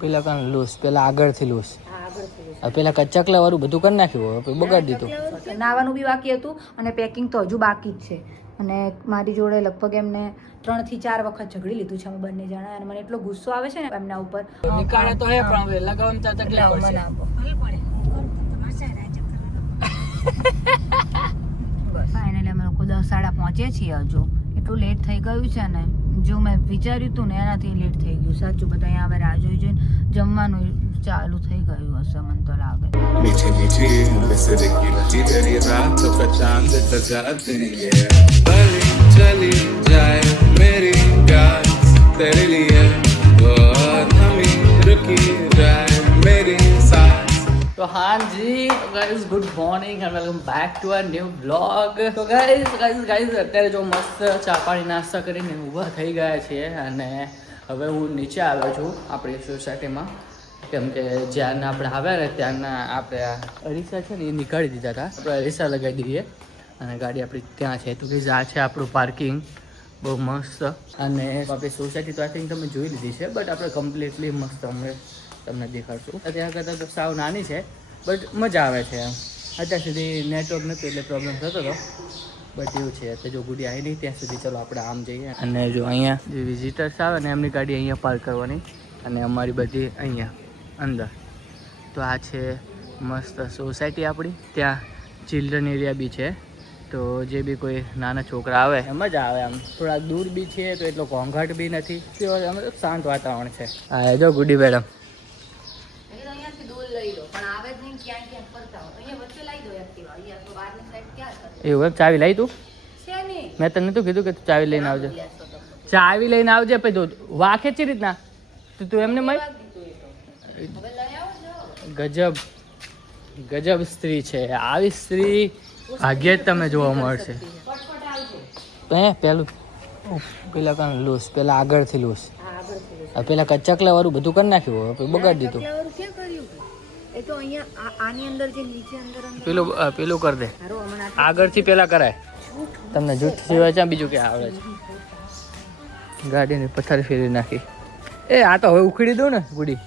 પેલા કાન લૂસ પેલા આગળથી લૂસ પેલા કચકલા વાળું બધું કરી નાખ્યું હવે બગાડી દીધું. નાવાનું બી બાકી હતું અને પેકિંગ તો હજુ બાકી જ છે. અને મારી જોડે લગભગ એમને 3 થી 4 વખત ઝઘડી લીધું છે અમે બંને જણા. અને મને એટલો ગુસ્સો આવે છે ને એમના ઉપર. નીકાળે તો હે પણ હવે લગાવવામાં તો તકલીફ પડશે. ફાઇનલી અમે લોકો 10:30 પહોંચીએ છીએ. હજુ એટલું લેટ થઈ ગયું છે ને, જો મેં વિચાર્યું હતું ને એનાથી લેટ થઈ ગયું. સાચું બધા અહીંયા હવે રાહ જોઈ જોઈને જમવાનું ચાલુ થઈ ગયું હશે મને તો લાગે. मीठी मीठी बिसर की लगी तेरी रातों का चांद सजा देंगे भली चली जाए मेरी प्यार तेरे लिए बहुत हमें रुकी जाए मेरी साथ. તો હાજી guys, good morning and welcome back to a new blog. તો ગાઈઝ અત્યારે જો મસ્ત ચા પાણી નાસ્તા કરીને ઊભા થઈ ગયા છીએ અને હવે હું નીચે આવ્યો છું આપણી સોસાયટીમાં. કેમ કે જ્યાં આપણે આવ્યા ને ત્યાંના આપણે આ અરીસા છે ને એ નીકાળી દીધા હતા. આપણે અરીસા લગાવી દઈએ અને ગાડી આપણી ત્યાં છે. તો ગાઈઝ આ છે આપણું પાર્કિંગ, બહુ મસ્ત. અને આપણી સોસાયટી તો આઈ થિંક તમે જોઈ લીધી છે, બટ આપણે કમ્પ્લીટલી મસ્ત અમે તમને દેખાડશું. ત્યાં કરતાં તો સાવ નાની છે બટ મજા આવે છે એમ. અત્યાર સુધી નેટવર્ક નહોતું એટલે પ્રોબ્લેમ થતો હતો, બટ એવું છે. તો જો ગુડી આવી નહીં ત્યાં સુધી ચલો આપણે આમ જઈએ. અને જો અહીંયા જે વિઝિટર્સ આવે ને એમની ગાડી અહીંયા પાર્ક કરવાની અને અમારી બધી અહીંયા અંદર. તો આ છે મસ્ત સોસાયટી આપણી. ત્યાં ચિલ્ડ્રન એરિયા બી છે, તો જે બી કોઈ નાના છોકરા આવે મજા આવે. આમ થોડા દૂર બી છે તો એટલો ઘોંઘાટ બી નથી, શાંત વાતાવરણ છે. હા જો ગુડી મેડમ એવું એમ. ચાવી લઈ તું? મેં તને નતું કીધું કે તું ચાવી લઈને આવજે? ચાવી લઈને આવજે પછી તું વાંખે છે રીતના તું એમને ગજબ ગજબ સ્ત્રી છે. આવી સ્ત્રી ભાગ્યે જ તમે જોવા મળશે. પેલું પેલા કાન લૂસ પેલા આગળથી લૂસ પેલા કચકલા વાળું બધું કરી નાખ્યું હવે બગાડી દીધું. પેલું કરી દે આગળથી પેલા કરાય. તમને જૂઠ સિવાય ત્યાં બીજું ક્યાં આવડે છે? ગાડીની પથારી ફેરવી નાખી. એ આ તો હવે ઉખડી દઉં ને ગુડી.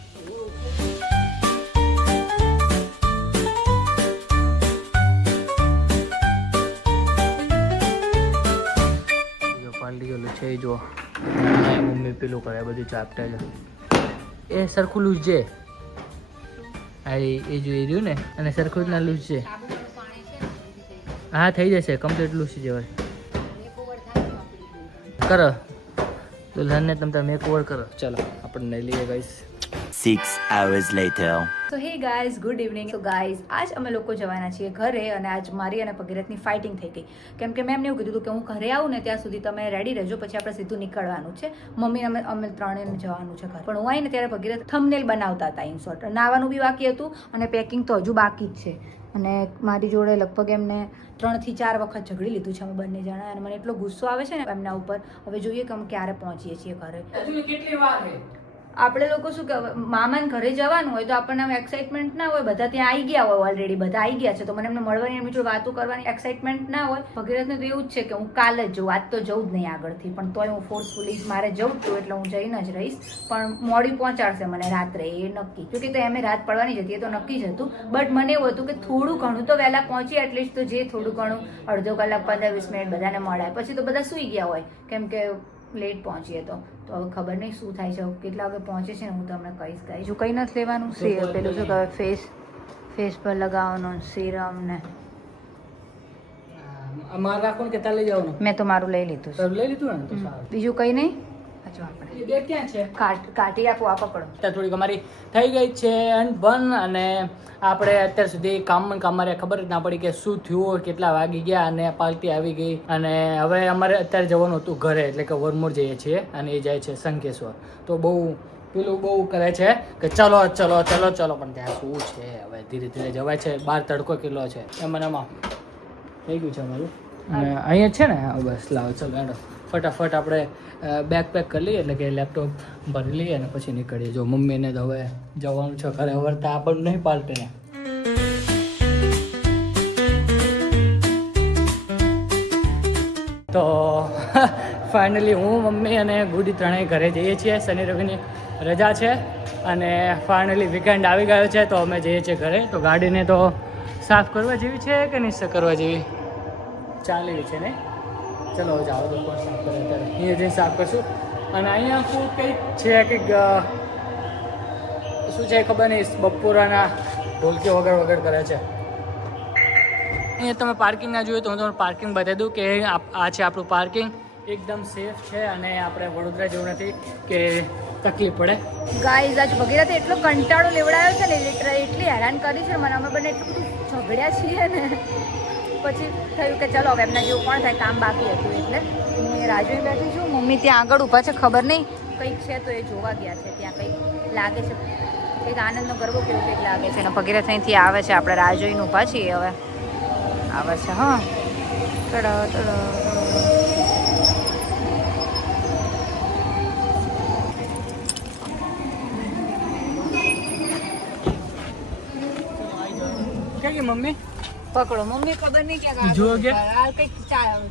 પાલટી ગયેલું છે જો. મમ્મી પેલું કરે બધું ચાપટા છે. એ સરખું લૂઝ છે. હા એ જોઈ રહ્યું ને, અને સરખું જ ના લૂઝ છે. હા થઈ જશે કમ્પ્લીટ લૂઝ જવાય. કરો દુલ્હનને તમે મેકઓવર કરો. ચલો આપણે નહીં લઈએ ગાઈસ. 6 hours later. તો હે ગાઈઝ, ગુડ ઇવનિંગ. તો ગાઈઝ આજ અમે લોકો જવાના છીએ ઘરે. અને આજ મારી અને ભગીરથની ફાઇટિંગ થઈ ગઈ. કેમ કે મેં એમને એવું કીધું હતું કે હું ઘરે આવું ને ત્યાં સુધી તમે રેડી રહેજો, પછી આપણે સીધું નીકળવાનું છે. મમ્મી અમે ત્રણેય જવાનું છે ઘરે. પણ હું આવીને ત્યારે ભગીરથ થંબનેલ બનાવતા હતા. ઇન શોર્ટ નાવાનું બી બાકી હતું અને પેકિંગ તો હજુ બાકી જ છે. અને મારી જોડે લગભગ એમને 3 થી 4 વખત ઝઘડી લીધું છે અમે બંને જણા. અને મને એટલો ગુસ્સો આવે છે ને એમના ઉપર. હવે જોઈએ કે અમે ક્યારે પહોંચીએ છીએ ઘરે. કેટલી વાર છે? આપણે લોકો શું કે મામાને ઘરે જવાનું હોય તો આપણને આમ એક્સાઇટમેન્ટ ના હોય. બધા ત્યાં આવી ગયા હોય, ઓલરેડી બધા આવી ગયા છે, તો મને એમને મળવાની એમની જોડે વાતો કરવાની એક્સાઇટમેન્ટ ના હોય. ભગીરથને તો એવું જ છે કે હું કાલે જ જઉં, આજ તો જવું જ નહીં આગળથી. પણ તોય હું ફોર્સફુલી મારે જવું જ છું એટલે હું જઈને જ રહીશ. પણ મોડી પહોંચાડશે મને રાત્રે, એ નક્કી. જોકે તો એમ રાત પડવાની જ હતી, એ તો નક્કી જ હતું. બટ મને એવું હતું કે થોડું ઘણું તો વહેલા પહોંચી, એટલીસ્ટ તો જે થોડું ઘણું અડધો કલાક 15-20 મિનિટ બધાને મળાય. પછી તો બધા સૂઈ ગયા હોય કેમ કે લેટ પહોંચીએ તો હવે ખબર નહીં શું થાય છે, કેટલા વાગે પહોંચે છે ને હું તમને કહીશ. ગાઈસ જો કંઈ નથી લેવાનું. પેલું શું કહે ફેસ પર લગાવવાનો સિરમ ને. મારે રાખવાનું કે તાર લઈ જવાનું? મેં તો મારું લઈ લીધું છે. લઈ લીધું ને તો સારું. બીજું કંઈ નહીં. હજુ આપણે બે ક્યાં છે? કાઢી આપો, આ પકડો. થોડીક અમારી થઈ ગઈ છે અનબન. અને આપણે અત્યાર સુધી કામમાં ખબર જ ના પડી કે શું થયું, કેટલા વાગી ગયા અને પાર્ટી આવી ગઈ. અને હવે અમારે અત્યારે જવાનું હતું ઘરે, એટલે કે વરમોર જઈએ છીએ અને એ જાય છે શંકેશ્વર. તો પેલું બહુ કરે છે કે ચલો ચલો ચલો ચલો, પણ ત્યાં શું છે હવે ધીરે ધીરે જવાય છે. બહાર તડકો કેટલો છે એમાં થઈ ગયું છે અમારું. અને અહીંયા છે ને બસ લાવો ચલો એનો ફટાફટ આપણે બેગ પેક કરી લઈએ, એટલે કે લેપટોપ ભરી લઈએ અને પછી નીકળીએ. જો મમ્મીને તો હવે જવાનું છે ઘરે, વળતા આપણને નહીં પાલટીને. તો ફાઇનલી હું મમ્મી અને ગુડી ત્રણેય ઘરે જઈએ છીએ. શનિ રવિની રજા છે અને ફાઇનલી વીકેન્ડ આવી ગયો છે તો અમે જઈએ છીએ ઘરે. તો ગાડીને તો સાફ કરવા જેવી છે કે નહીં કરવા જેવી? ચાલે એવી છે ને? ચલો જાઓ તો કોણ સાફ કરે અત્યારે. અહીંયા જઈને સાફ કરશું. અને અહીંયા શું કંઈક છે કંઈક શું છે ખબર નહીં, બપોરાના ઢોલકી વગર કરે છે. અહીંયા તમે પાર્કિંગ ના જોયું તો હું તમને પાર્કિંગ બતાવી દઉં કે આ છે આપણું પાર્કિંગ. એકદમ સેફ છે અને આપણે વડોદરા જેવું નથી કે તકલીફ પડે. ગાઈઝ આજ ભગીરથે એટલો કંટાળો લેવડાયો છે ને, એટલી હેરાન કરી છે મને. અમે બંને એટલું બધું ઝઘડ્યા છીએ ને, પછી થયું કે ચલો હવે એમના જેવું કોણ થાય, કામ બાકી હતું એટલે હું રાજુએ બેઠી છું. મમ્મી ત્યાં આગળ ઊભા છે, ખબર નહીં કંઈક છે તો એ જોવા ગયા છે. ત્યાં કંઈક લાગે છે, કંઈક આનંદનો ગરબો કેવું કંઈક લાગે છે ને ભગીરથ અહીંથી આવે છે. આપણે રાહ જોઈને ઊભા છીએ. હવે આવે છે. હા તડો તડો ક્યાં મમ્મી? પકડો મમ્મી, ખબર નહીં ક્યાં જો કે કંઈક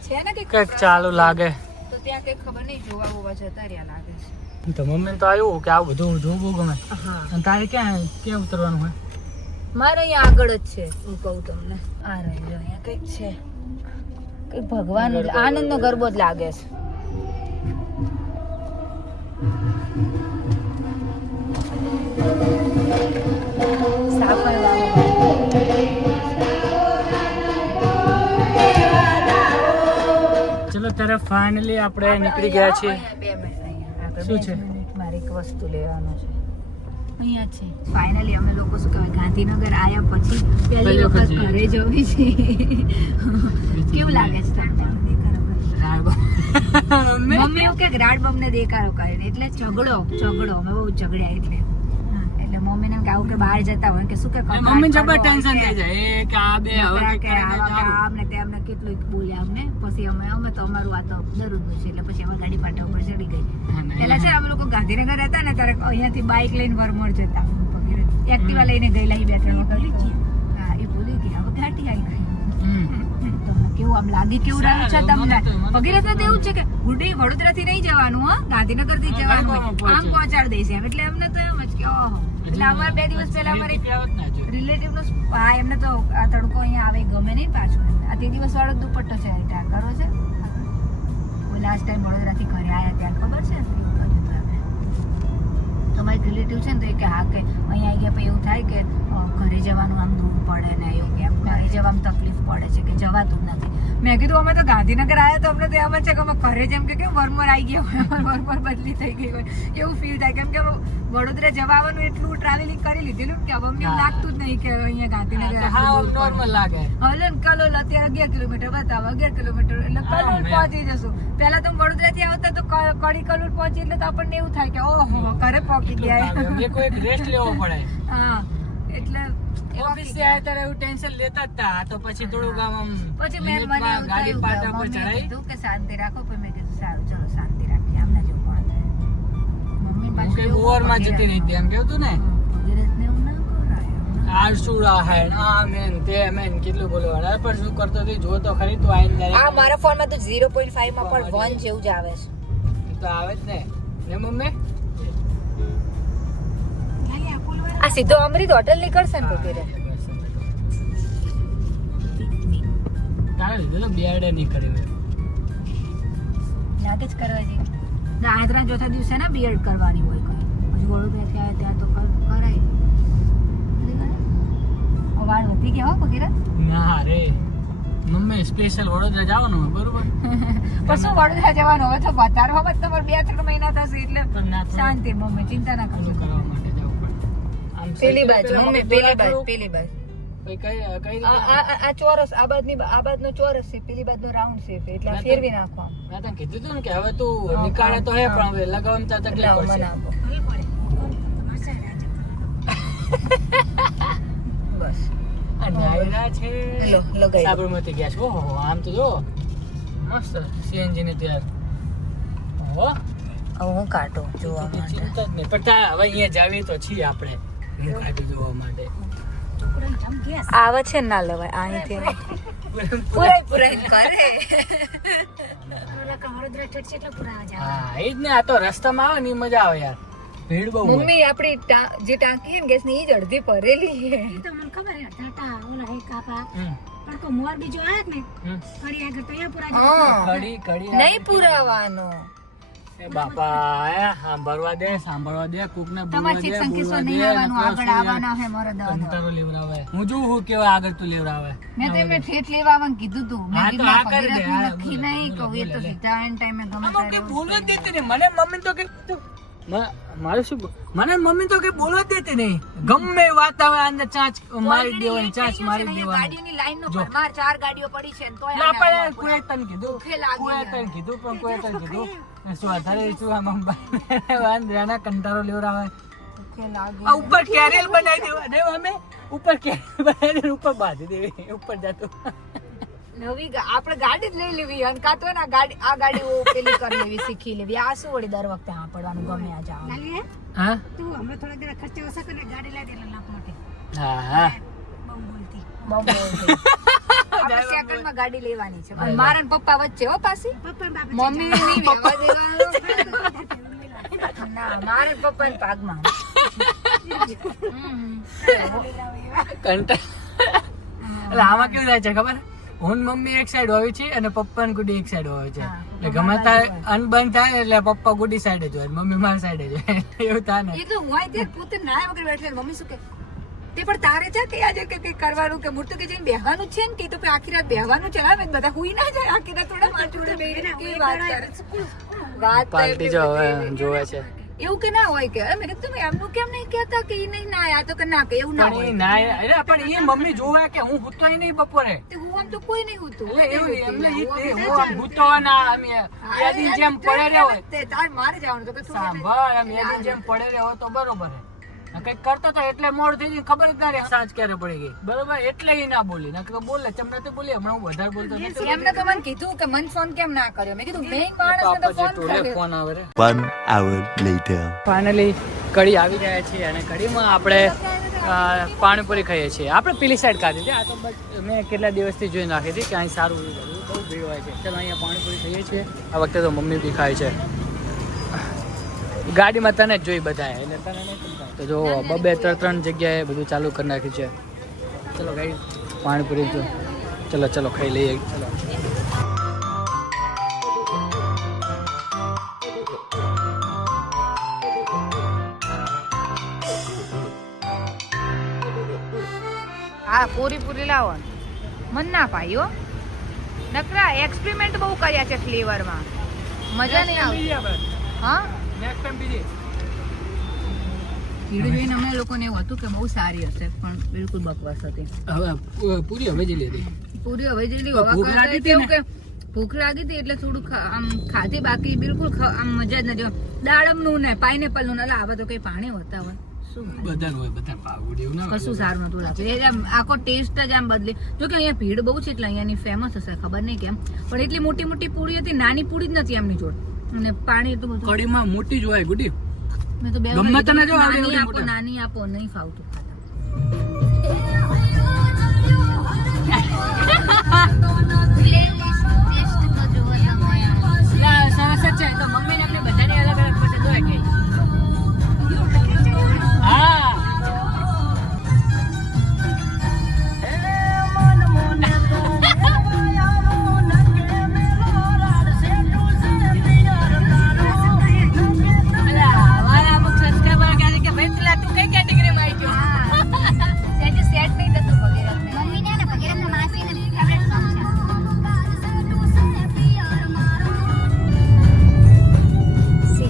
છે ને કંઈક ચાલુ લાગે તો ત્યાં કંઈક ખબર નહીં જોવા બોવા જતા રહ્યા લાગે છે. તો મમ્મીને તો આવ્યું કે આવું બધું જોવું ગમે. હા અને તારે ક્યાં ઉતરવાનું હોય? મારે અહીંયા આગળ જ છે. હું કહું તમને, આ રહ્યો અહીંયા કંઈક છે, કંઈક ભગવાન આનંદનો ગરબો જ લાગે છે. ચલો ત્યારે ફાઇનલી આપણે નીકળી ગયા છીએ. 2 મિનિટ અહીંયા શું છે? મારે એક વસ્તુ લેવાનું છે. અહીંયા છે ફાઇનલી અમે લોકો શું કહેવાય ગાંધીનગર આવ્યા પછી પહેલી વખત ઘરે જવી છે. કેવું લાગે છે તમને? મમ્મી એવું કે રાડ બમ ને દેખાડો કરે એટલે ઝઘડો અમે બહુ ઝઘડ્યા એટલે મમ્મીને એમ કે આવું કે બહાર જતા હોય કે શું કે મમ્મી જબર ટેન્શન થઈ જાય કે આ બે હવે કે આમ ને તેમ ને કેટલું બોલ્યા અમને. પછી અમે તો અમારું આ તો દરરોજનું છે એટલે પછી અમે ગાડી પાટા ઉપર ચડી ગઈ. પેલા છે અમે લોકો ગાંધીનગર હતા ને ત્યારે અહીંયાથી બાઇક લઈને વરમોડ જતા, એક્ટિવા લઈને ગયેલા 2-3 વખત. હા એ ભૂલી ગઈ. હવે ઘાટી આવી ગઈ. કેવું આમ લાગે કેવું રહ્યું છે તમને? ભગીરથ તો એવું છે કે ગુડી વડોદરા થી નહીં જવાનું, હા ગાંધીનગર થી જવાનું, આમ પહોંચાડી દઈશ એમ. એટલે એમને તો એમ જ કે ઓહો. એટલે અમારે 2 દિવસ પહેલા અમારે રિલેટિવ નો હા એમને તો આ તડકો અહીંયા આવે ગમે નહીં પાછું. આ તે દિવસ વાળો દુપટ્ટો છે રિટાયર કરો છે. લાસ્ટ ટાઈમ વડોદરા થી ઘરે આવ્યા ત્યારે ખબર છે તમારી રિલેટિવ છે ને તો એ કે હા કે અહીંયા આવી ગયા પછી એવું થાય કે ઘરે જવાનું આમ દૂર પડે ને એવું કે ઘરે જવામાં તકલીફ પડે છે કે જવાતું જ નથી. મેં કીધું અમે તો ગાંધીનગર આવ્યા તો અમને તો એમ જ છે કે અમે ઘરે જેમ કે કેમ વરમોર આવી ગયા હોય, વરમોર બદલી થઈ ગઈ હોય એવું ફીલ થાય. કેમ કે વડોદરા જવાનું એટલું ટ્રાવેલિંગ કરી લીધેલું કે અમને એવું લાગતું જ નહીં કે અહીંયા ગાંધીનગર નોર્મલ લાગે. હવે કલોલ અત્યારે 11 કિલોમીટર બતાવો, 11 કિલોમીટર એટલે કલોલ પહોંચી જશું. પેલા તો વડોદરા થી આવતા તો કડી કલોલ પહોંચી એટલે તો આપણને એવું થાય કે ઓહો ઘરે પહોંચી ગયા. કોઈ રેસ્ટ લેવો પડે. હા એટલે ઓફિસ થી આવ્યા ત્યારે એવું ટેન્શન લેતા જ હતા. તો પછી થોડું આમ પછી મેં મને એવું ગાડી થયું પાટા પર મમ્મીએ ચડાઈ કીધું કે શાંતિ રાખો. પછી મેં કીધું સારું ચલો શાંતિ રાખીએ, આમના જેવું કોણ થાય. મમ્મી હું પાછું કઈ એવું ઓવરમાં જતી રહી હતી એમ કેવું ને. ભગીરથને એવું ના કરાય. આ શું હે આ મેન તે મેન કેટલું બોલવાનું પણ શું કરતો હતી જો તો ખરી તું આઈને આ મારા ફોનમાં તો 0.5 માં પણ 1 જેવું જ આવે છે. તો આવે જ ને મમ્મી. આ સીધો અમૃત હોટલ નીકળશે ને ભગીરથ. તારા લીધે તો બેડે નીકળ્યું. લાગે જ કરવા જઈએ. આદરા ચોથા દિવસે ને બીએડ કરવાની હોય કોઈ. પછી વડોદરાથી આવે ત્યાં તો કરાય. વાળ વધી ગયા હો ભગીરથ. ના રે મમ્મી સ્પેશિયલ વડોદરા જવાનું હોય બરોબર. પણ શું વડોદરા જવાનું હવે તો વધારવામાં જ તમારે 2-3 મહિના થશે એટલે શાંતિ. મમ્મી ચિંતા ના કરજો. કરવા માટે જવું પડે. આમ પેલી બાજુ મમ્મી પેલી બાજુ કઈ આ ચોરસ આ બાજુનો ચોરસ છે, પેલી બાજુનો રાઉન્ડ છે એટલે આ ફેરવી નાખો. મેં તને કીધું તું ને કે હવે તું નીકાળે તો હે પણ હવે લગાવવામાં ત્યાં તકલીફ પડશે. બસ અને આવ્યા છે લો લગાઈ સાબરમતી ગયા છે. ઓહો આમ તો જો મસ્ત સીએનજી ને ત્યાં. ઓહો હવે હું કાઢું જોવા માટે. ચિંતા જ નહીં પણ હવે અહીંયા જાવી તો છીએ આપણે કાઢી જોવા માટે. આવે છે ના લેવાય અહીંથી પૂરાય કરે. હા એ જ ને આ તો રસ્તામાં આવે ને ઈ મજા આવે યાર. ભીડ બહુ હોય. મમ્મી આપણી જે ટાંકી છે ને ગેસની ઈ જ અડધી ભરેલી છે. એ તો મને ખબર હે ટાટા ઓલા હે કાપા હમ. પણ કો મોર બીજો આયો ને હમ. કડી આગળ તો અહીંયા પૂરા હા. કડી નહીં પુરાવાનો. એ બાપા સાંભળવા દે કોક ને તમારે ચીક સંકેશ્વર નહીં આવવાનું, આગળ આવવાના હે મારા દાદા. કંટાળો લેવરાવે. હું જોઉં હું કેવા આગળ તું લેવરાવે. મેં તો એમને ઠેઠ લેવા આવવાનું કીધું તું. મેં હા, તો કીધું આ આ કરી દે, પગીરથનું હા, નક્કી બોલો, નહીં બોલો, કહું, એ તો બોલો, સીધા એન ટાઈમે ગમે આમાં ત્યારે કઈ એવું બોલવા જ થઈ દેતી નહીં. મને મમ્મી તો કે મારે શું મને મમ્મી તો કઈ બોલવા જ દેતી નહીં. ગમે એ વાત આવે અંદર ચાંચ મારી દેવાની, ચાંચ મારી જાય. દેવાની. ગાડીઓની લાઈનનો જો. ભરમાર, 4 ગાડીઓ પડી છે ને તોય ના આને પણ આવવા કોઈ તને કીધું ભૂખે લાગી કોઈ ગયા. તને કીધું પણ કોઈ તને કીધું શું વધારે શું આમ વાંદરાના કંટાળો લેવરાવે. ભૂખે લાગી. આ ઉપર કેરેલ બનાવી દેવા દે અમે ઉપર કેરેલ બનાવી દે ઉપર બાંધી દેવી ઉપર જતો. નવી આપણે ગાડી જ લઈ લેવી અને કાં તો ને આ ગાડી પેલી કરી લેવી, શીખી લેવી. આ શું વળી દર વખતે હા પડવાનું ગમે આ જવાનું. લાલી હે હા તું હમણાં થોડા જરા ખર્ચે ઓછા કરીને ગાડી લાવી દે લાપ માટે હા હા બહુ બોલતી આપણે સેકન્ડમાં ગાડી લેવાની છે પણ મારા ને પપ્પા વચ્ચે હો પાછી. પપ્પા બાપ મમ્મી ને નહીં બેહવા દેવાનું. ના મારા ને પપ્પા ને ભાગમાં. કંટાળ એટલે આમાં કેવું થાય છે ખબર? હું ને મમ્મી એક સાઈડ હોય છે અને પપ્પા ને ગુડી એક સાઈડ હોય છે. હા. એટલે ગમે ત્યારે અનબન થાય એટલે પપ્પા ગુડી સાઈડે જ હોય, મમ્મી મારી સાઈડે જ હોય. એવું થાય ને. એ તો હોય તે પોતે નાય વગર બેઠે મમ્મી શું કે તે પણ તારે છે કે આજે કે કઈ કરવાનું કે મૂર્તિ કે જઈને બેહવાનું છે ને કે તો પછી આખી રાત બેહવાનું છે. હવે બધા હુઈ ના જાય આખી રાત થોડા માર જોડે બેહીને કેવી વાત કરે છે. વાત તો પાર્ટી જો હવે જોવે છે. એવું કે ના હોય કે મેં કીધું તમે એમનું કેમ નહીં કહેતા કે ઈ નહીં ના આ તો કે ના કે એવું ના પણ એ હોય. ના અરે પણ એ મમ્મી જોવે કે હું હુતો નહીં બપોરે. તે હું આમ તો કોઈ નહીં હોતું. એટલે એવું એમને ઈ તે હું આમ હુતો ના આમ યાદી જેમ પડે રહ્યો હોય. તે તાર મારે જવાનું તો કે થોડું સાંભળ આમ યાદી જેમ પડે રહ્યો તો બરોબર હે. કઈક કરતો તો એટલે મોડ થઈ ગયું ખબર જ ના રહે સાંજ ક્યારે પડી ગઈ બરોબર એટલે એ ના બોલી નકર તો બોલે તમને તો બોલી હમણાં હું વધારે બોલતો નથી. એમને તો મને કીધું કે મન ફોન કેમ ના કર્યો. મેં કીધું મેઇન માણસને તો ફોન કર્યો. ફોન આવે રે 1 hour later. ફાઇનલી કઢી આવી ગયા છે અને કઢીમાં આપણે પાણીપુરી ખાઈએ છીએ. આપણે પેલી સાઈડ ખાધી હતી. આ તો બસ મેં કેટલા દિવસથી જોઈ નાખી હતી કે અહીં સારું બહુ ભીડ હોય છે. ચાલો અહીંયા પાણીપુરી ખાઈએ છીએ. આ વખતે તો મમ્મી બી ખાય છે. ગાડીમાં તને જ જોઈ બધા એટલે તને નહીં તો જો 2-3 જગ્યાએ બધું ચાલુ કરી નાખ્યું છે. ચલો ગાઈ પાણીપુરી જો ચલો ચલો ખાઈ લઈએ ચલો. હા પૂરી લાવો મન ના પાયો નકરા એક્સપેરિમેન્ટ બહુ કર્યા છે ફ્લેવરમાં. મજા નહીં આવતી. હા નેક્સ્ટ ટાઈમ બીજી વિડીયો જોઈને અમને લોકોને એવું હતું કે બહુ સારી હશે પણ બિલકુલ બકવાસ હતી. હવે પૂરી હવે જ લીધી. પૂરી હવે જેટલી ભૂખ લાગી હતી ને? ભૂખ લાગી હતી એટલે થોડું આમ ખાધી બાકી બિલકુલ આમ મજા જ નથી. દાડમનું ને પાઇનેપલ નું ને હવે તો કઈ પાણી હોતા હોય શું બધાનું હોય બધા પાવડી એવું ના કશું સારું નતું લાગતું. એ આમ આખો ટેસ્ટ જ આમ બદલી. જો કે અહીંયા ભીડ બહુ છે એટલે અહીંયાની ફેમસ હશે ખબર નહીં કેમ પણ એટલી મોટી મોટી પૂરી હતી નાની પૂરી જ નથી એમની જોડે અને પાણી એટલું બધું. કઢીમાં મોટી જ હોય ગુડી. મેં તો બે ગમે વાર તને જો કીધું, આવડે નાની એવડી આપો મોટી. નાની આપો નહીં ફાવતું ખાતા. સરસ જ છે તો મમ્મીને આપણે બધાને અલગ અલગ પસંદ હોય કે હા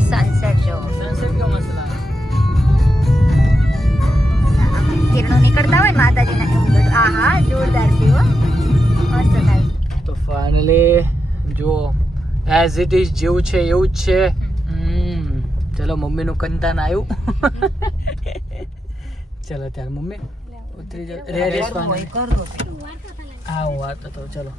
સનસેટ જો સનસેટ કેવો મસ્ત લાગે. કિરણો નીકળતા હોય ને માતાજીના એવું બધું. આહા જોરદાર છે હો મસ્ત થાય. તો ફાઇનલી જો એઝ ઇટ ઇઝ જેવું છે એવું જ છે. ચલો મમ્મીનું કંતાન આવ્યું. ચલો ત્યારે મમ્મી ઉતરી જાવ રેસ હા હું વાર્તા તો ચલો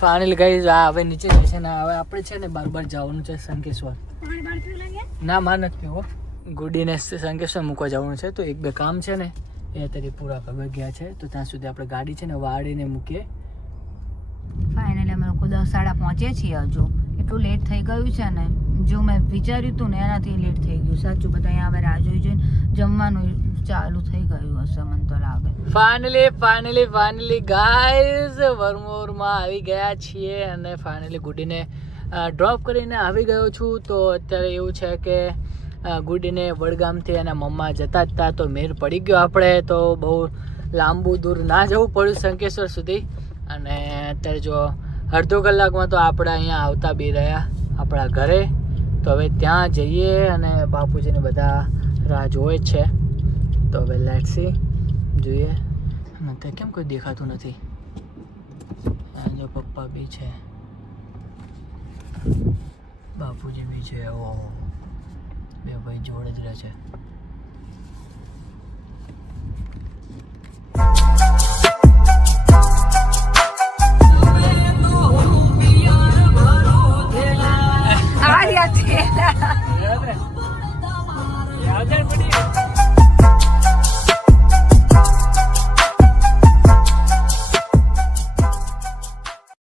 ફાઇનલી ગઈ આ હવે નીચે જશે ને હવે આપણે છે ને બાર જવાનું છે સંકેશ્વર. પાણી બાળ પીવું લાગે ના માર નથી પીવો ગુડીને સંકેશ્વર મૂકવા જવાનું છે તો 1-2 કામ છે ને એ અત્યારે પૂરા કરવા ગયા છે તો ત્યાં સુધી આપણે ગાડી છે ને વાળીને મૂકીએ. ફાઇનલી અમે લોકો 10:30 પહોંચીએ છીએ. હજુ એટલું લેટ થઈ ગયું છે ને જો મેં વિચાર્યું હતું ને એનાથી લેટ થઈ ગયું સાચું. બધા અહીંયા હવે રાહ જોઈ જોઈને જમવાનું ચાલુ થઈ ગયું હશે મને તો લાગે. ફાઇનલી ગાઈઝ વરમોરમાં આવી ગયા છીએ અને ફાઇનલી ગુડીને ડ્રોપ કરીને આવી ગયો છું. તો અત્યારે એવું છે કે ગુડીને વડગામથી એના મમ્મા જતા જ હતા તો મેર પડી ગયો આપણે. તો બહુ લાંબુ દૂર ના જવું પડ્યું શંકેશ્વર સુધી. અને અત્યારે જો અડધો કલાકમાં તો આપણે અહીંયા આવતા બી રહ્યા આપણા ઘરે. તો હવે ત્યાં જઈએ અને બાપુજીને બધા રાહ જોવે જ છે. તો હવે લેટ્સ સી, જોઈએ. અને ત્યાં કેમ કોઈ દેખાતું નથી. જો પપ્પા બી છે, બાપુજી બી છે. ઓહો, બે ભાઈ જોડે જ રહે છે.